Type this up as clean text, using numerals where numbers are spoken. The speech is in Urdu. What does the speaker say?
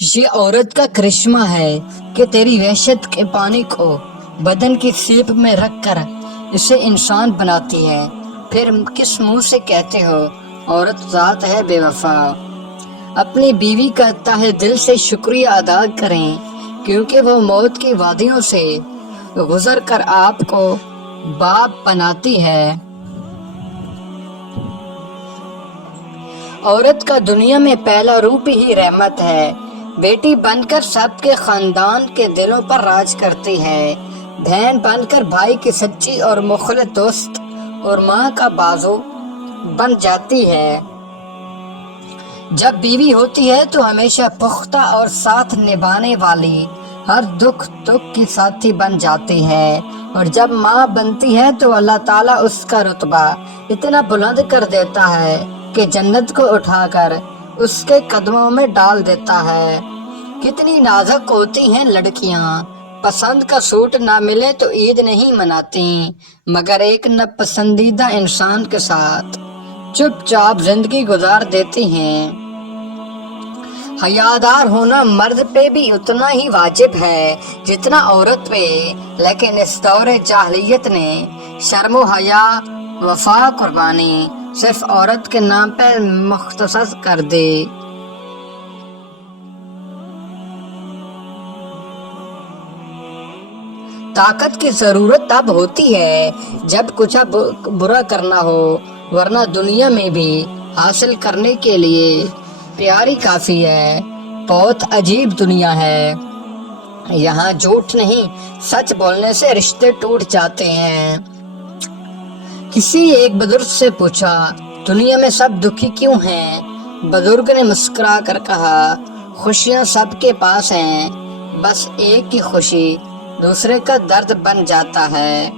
یہ عورت کا کرشمہ ہے کہ تیری وحشت کے پانی کو بدن کی سیپ میں رکھ کر اسے انسان بناتی ہے، پھر کس منہ سے کہتے ہو عورت ذات ہے بے وفا۔ اپنی بیوی کا تہ دل سے شکریہ ادا کریں، کیونکہ وہ موت کی وادیوں سے گزر کر آپ کو باپ بناتی ہے۔ عورت کا دنیا میں پہلا روپ ہی رحمت ہے، بیٹی بن کر سب کے خاندان کے دلوں پر راج کرتی ہے، بہن بن کر بھائی کی سچی اور مخلص دوست اور ماں کا بازو بن جاتی ہے۔ جب بیوی ہوتی ہے تو ہمیشہ پختہ اور ساتھ نبھانے والی، ہر دکھ کی ساتھی بن جاتی ہے، اور جب ماں بنتی ہے تو اللہ تعالیٰ اس کا رتبہ اتنا بلند کر دیتا ہے کہ جنت کو اٹھا کر اس کے قدموں میں ڈال دیتا ہے۔ کتنی نازک ہوتی ہیں لڑکیاں، پسند کا سوٹ نہ ملے تو عید نہیں مناتی، مگر ایک ناپسندیدہ انسان کے ساتھ چپ چاپ زندگی گزار دیتی ہیں۔ حیادار ہونا مرد پہ بھی اتنا ہی واجب ہے جتنا عورت پہ، لیکن اس دور جاہلیت نے شرم و حیا، وفا، قربانی صرف عورت کے نام پہ مختص کر دی۔ طاقت کی ضرورت تب ہوتی ہے جب کچھ برا کرنا ہو، ورنہ دنیا میں بھی حاصل کرنے کے لیے پیاری کافی ہے۔ بہت عجیب دنیا ہے، یہاں جھوٹ نہیں سچ بولنے سے رشتے ٹوٹ جاتے ہیں۔ کسی ایک بزرگ سے پوچھا، دنیا میں سب دکھی کیوں ہیں؟ بزرگ نے مسکرا کر کہا، خوشیاں سب کے پاس ہیں، بس ایک کی خوشی دوسرے کا درد بن جاتا ہے۔